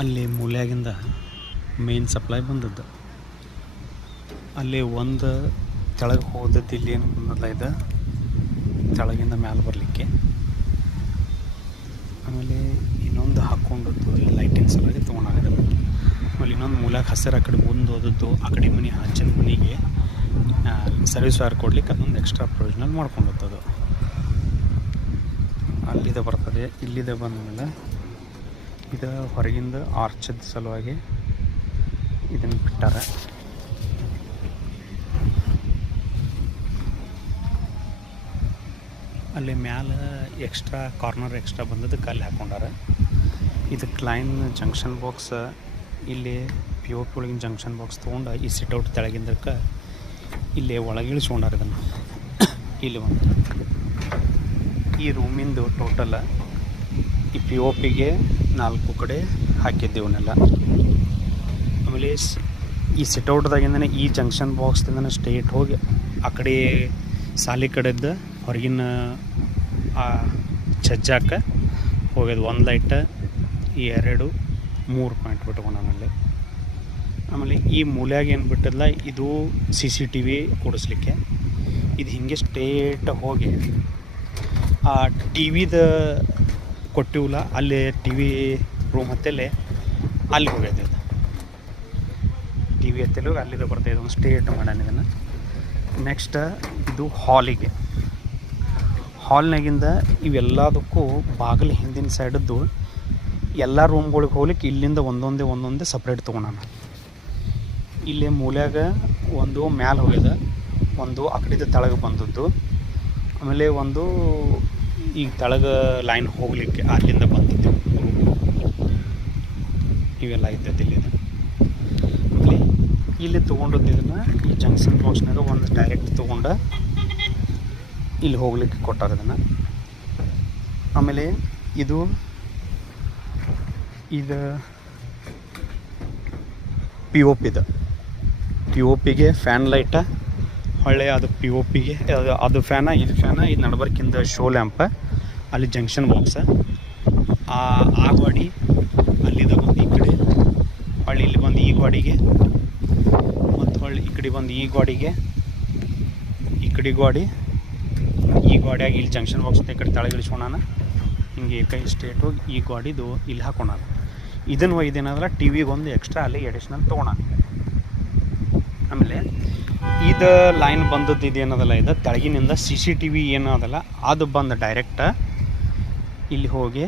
ಅಲ್ಲಿ ಮೂಲ್ಯಾಗಿಂದ main supply ಬಂದದ್ದು. ಅಲ್ಲಿ ಒಂದು ಕೆಳಗೆ ಹೋದದ್ದು ಇಲ್ಲಿ ಏನು ಬಂದಲ್ಲ, ಇದು ಕೆಳಗಿಂದ ಮ್ಯಾಲೆ ಬರಲಿಕ್ಕೆ. ಆಮೇಲೆ ಇನ್ನೊಂದು ಹಾಕ್ಕೊಂಡದ್ದು ಇಲ್ಲಿ ಲೈಟಿಂಗ್ ಸಲುವಾಗಿ ತೊಗೊಂಡಾಗಿರೋದು. ಆಮೇಲೆ ಇನ್ನೊಂದು ಮೂಲ್ಯಾಗ ಹಸಿರು ಆ ಕಡೆ ಮುಂದೆ ಹೋದದ್ದು, ಆ ಕಡೆ ಮನೆ ಹಚ್ಚಿನ ಮನೆಗೆ ಸರ್ವಿಸ್ ವೈರ್ ಕೊಡ್ಲಿಕ್ಕೆ ಅದೊಂದು ಎಕ್ಸ್ಟ್ರಾ ಪ್ರೊವಿಷನಲ್ ಮಾಡ್ಕೊಂಡದ್ದು. ಅಲ್ಲಿದೆ ಬರ್ತದೆ. ಇಲ್ಲಿದೆ ಬಂದಮೇಲೆ ಇದು ಹೊರಗಿಂದ ಆರ್ಚದ ಸಲುವಾಗಿ ಇದನ್ನು ಬಿಟ್ಟಾರೆ. ಅಲ್ಲಿ ಮ್ಯಾಲೆ ಎಕ್ಸ್ಟ್ರಾ ಕಾರ್ನರ್ ಎಕ್ಸ್ಟ್ರಾ ಬಂದದಕ್ಕೆ ಅಲ್ಲಿ ಹಾಕ್ಕೊಂಡಾರೆ. ಇದಕ್ಕೆ ಲೈನ್ ಜಂಕ್ಷನ್ ಬಾಕ್ಸ್ ಇಲ್ಲಿ ಪಿ ಒ ಪಿ ಒಳಗಿನ ಜಂಕ್ಷನ್ ಬಾಕ್ಸ್ ತೊಗೊಂಡು ಈ ಸಿಟ್ಔಟ್ ತೆಳಗಿಂದಕ್ಕೆ ಇಲ್ಲಿ ಒಳಗೆ ಇಳಿಸ್ಕೊಂಡಾರೆ ಇದನ್ನು. ಇಲ್ಲಿ ಒಂದು ಈ ರೂಮಿಂದು ಟೋಟಲ್ ಈ ಪಿ ಒ ಪಿಗೆ 4 ಕಡೆ ಹಾಕಿದ್ದೇವನ್ನೆಲ್ಲ. ಆಮೇಲೆ ಈ ಸಿಟ್ಔಟ್ದಾಗಿಂದನೇ ಈ ಜಂಕ್ಷನ್ ಬಾಕ್ಸ್ದಿಂದನೇ ಸ್ಟ್ರೇಟ್ ಹೋಗಿ ಆ ಕಡೆ ಸಾಲಿ ಕಡೆದ್ದು ಹೊರಗಿನ ಆ ಛಜ್ಜಾಕ್ಕೆ ಹೋಗ್ಯದು. 1 ಲೈಟ್ 2 3 ಪಾಯಿಂಟ್ ಬಿಟ್ಕೊಂಡಲ್ಲಿ. ಆಮೇಲೆ ಈ ಮೂಲ್ಯಾಗ ಏನು ಬಿಟ್ಟಿಲ್ಲ, ಇದು CCTV ಕೂಡಿಸ್ಲಿಕ್ಕೆ. ಇದು ಹೀಗೆ ಸ್ಟ್ರೇಟ್ ಹೋಗಿ ಆ TVದ ಕೊಟ್ಟಿವಲ್ಲ, ಅಲ್ಲಿ TV ರೂಮ್ ಹತ್ತಲ್ಲೇ ಅಲ್ಲಿ ಹೋಗ್ಯದ. ಇದು TV ಹತ್ತಲ್ಲಿ ಹೋಗಿ ಅಲ್ಲಿದೆ ಬರ್ತದೆ. ಇದೊಂದು ಸ್ಟ್ರೇಟ್ ಮಾಡ್ಯಾನ ಇದನ್ನು. ನೆಕ್ಸ್ಟ್ ಇದು ಹಾಲ್ನಾಗಿಂದ ಇವೆಲ್ಲದಕ್ಕೂ ಬಾಗಿಲು ಹಿಂದಿನ ಸೈಡದ್ದು ಎಲ್ಲ ರೂಮ್ಗಳಿಗೆ ಹೋಗ್ಲಿಕ್ಕೆ ಇಲ್ಲಿಂದ ಒಂದೊಂದೇ ಸಪ್ರೇಟ್ ತೊಗೊಂಡಾನ. ಇಲ್ಲಿ ಮೂಲ್ಯಾಗ ಒಂದು ಮ್ಯಾಲೆ ಹೋಗ್ಯದ, ಒಂದು ಆ ಕಡೆದ ತೆಳಗೆ ಬಂದದ್ದು, ಆಮೇಲೆ ಒಂದು ಈಗ ತೆಳಗೆ ಲೈನ್ ಹೋಗಲಿಕ್ಕೆ ಅಲ್ಲಿಂದ ಬಂದದ್ದು ಇವೆಲ್ಲ ಇದ್ದದ್ದು ಇಲ್ಲಿದೆ. ಆಮೇಲೆ ಇಲ್ಲಿ ತೊಗೊಂಡದ್ದು ಇದನ್ನು ಈ ಜಂಕ್ಷನ್ ಬಾಕ್ಸ್ನಾಗ ಒಂದು ಡೈರೆಕ್ಟ್ ತೊಗೊಂಡು ಇಲ್ಲಿ ಹೋಗ್ಲಿಕ್ಕೆ ಕೊಟ್ಟಾರ ಇದನ್ನು. ಆಮೇಲೆ ಇದು ಪಿ ಒ ಪಿಗೆ ಫ್ಯಾನ್ ಲೈಟ, ಹೊಳ್ಳೆ ಅದು ಪಿ ಒ ಪಿಗೆ ಅದು ಫ್ಯಾನ, ಇದು ನಡಬರ್ಕಿಂದ ಶೋ ಲ್ಯಾಂಪ, ಅಲ್ಲಿ ಜಂಕ್ಷನ್ ಬಾಕ್ಸ, ಆ ಗಾಡಿ ಅಲ್ಲಿದ ಬಂದು ಈ ಕಡೆ, ಹೊಳ್ಳಿ ಇಲ್ಲಿ ಬಂದು ಈ ಗಾಡಿಗೆ, ಮತ್ತು ಹೊಳ್ಳಿ ಈ ಕಡೆ ಬಂದು ಈ ಗಾಡಿಗೆ, ಈ ಕಡೆ ಗಾಡಿ, ಈ ಗಾಡಿಯಾಗಿ ಇಲ್ಲಿ ಜಂಕ್ಷನ್ ಬಾಕ್ಸ್ ಈ ಕಡೆ ತೆಳಗಿಳಿಸ್ಕೊಳಾನ. ಹಿಂಗೆ ಕೈ ಸ್ಟ್ರೇಟ್ ಹೋಗಿ ಈ ಗಾಡಿದು ಇಲ್ಲಿ ಹಾಕೋಣ. ಇದನ್ನು ಒಯ್ದೇನಾದ್ರೆ TVಗೆ ಒಂದು ಎಕ್ಸ್ಟ್ರಾ ಅಲ್ಲಿ ಎಡಿಷ್ನಲ್ ತೊಗೊಳ. ಆಮೇಲೆ ಇದು ಲೈನ್ ಬಂದದ್ದು ಇದೇನದಲ್ಲ, ಇದು ತೆಳಗಿನಿಂದ CCTV ಏನದಲ್ಲ ಅದು ಬಂದು ಡೈರೆಕ್ಟ್ ಇಲ್ಲಿ ಹೋಗಿ